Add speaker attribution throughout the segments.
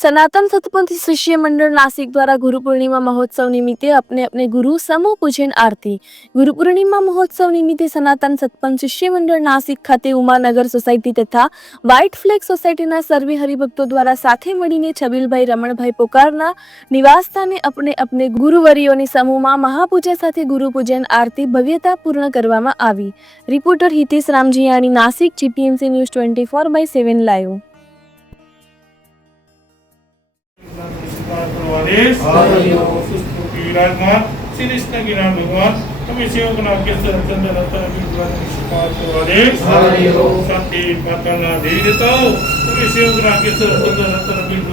Speaker 1: સનાતન સતપંથ શિષ્ય મંડળ નાસિક દ્વારા ગુરુ પૂર્ણિમા મહોત્સવ નિમિત્તે અપને અપને ગુરુ સમૂહ પૂજન આરતી. ગુરુ પૂર્ણિમા મહોત્સવ નિમિત્તે સનાતન સતપંથ શિષ્ય મંડળ નાસિક ખાતે ઉમાનગર સોસાયટી તથા વ્હાઇટ ફ્લેગ સોસાયટીના સર્વે હરિભક્તો દ્વારા સાથે મળીને છબીલભાઈ, રમણભાઈ પોકારના નિવાસસ્થાને અપને અપને ગુરુવરીઓની સમૂહમાં મહાપૂજા સાથે ગુરુ પૂજન આરતી ભવ્યતાપૂર્ણ કરવામાં આવી. Reporter Hitesh Ramjiyani Nashik, GPMC news twenty four by seven live.
Speaker 2: આદેશ વિરાજમાન શ્રી કૃષ્ણગીરા ભગવાન તમે સેવકના ચંદ્ર રતન વિદ્વાન શિકાર કરો આદેશ શાંતિ માતાના ધીર તો તમે સેવકના રતન રતન રતન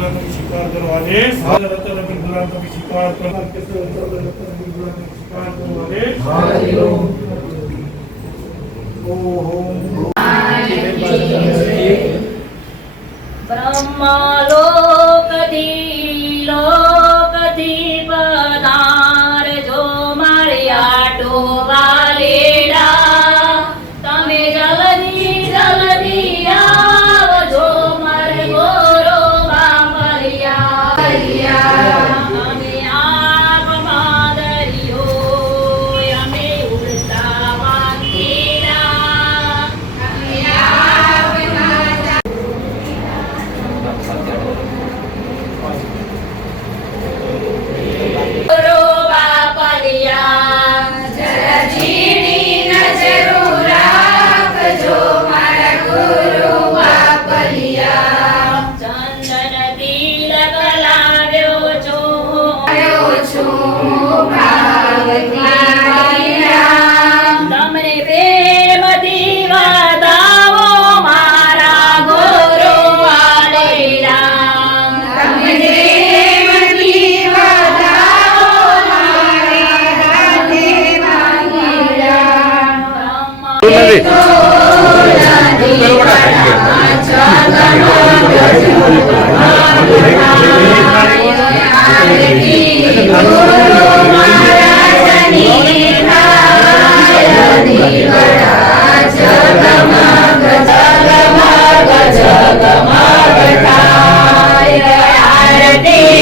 Speaker 3: આરતી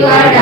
Speaker 3: viva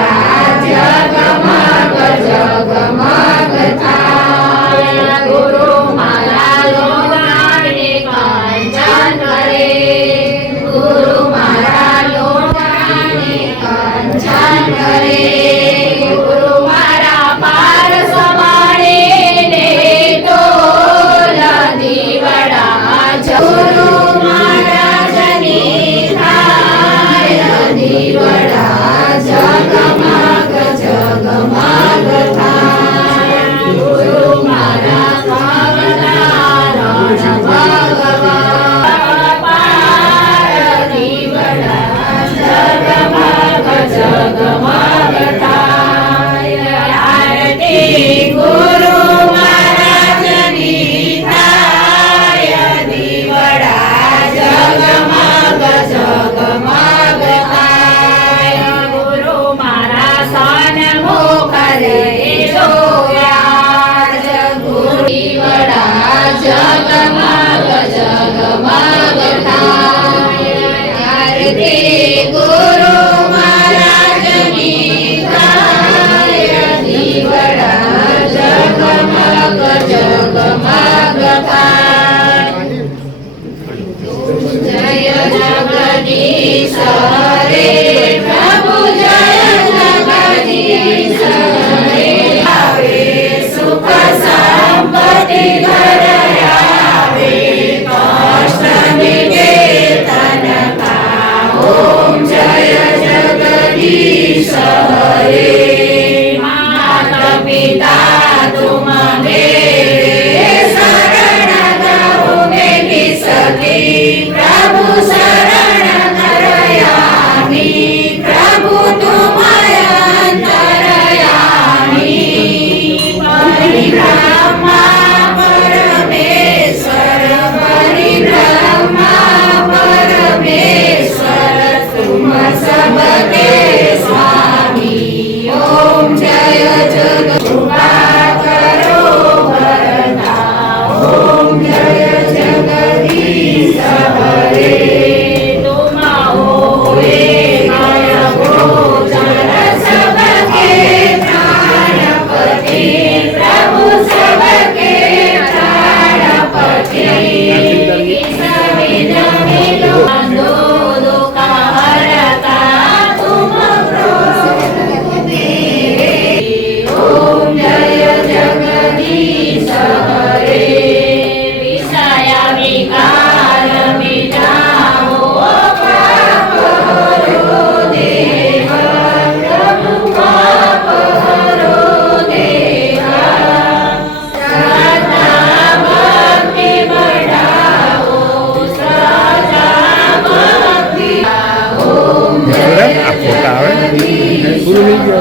Speaker 3: Jesus. ಗುರು ಹೀಗೆ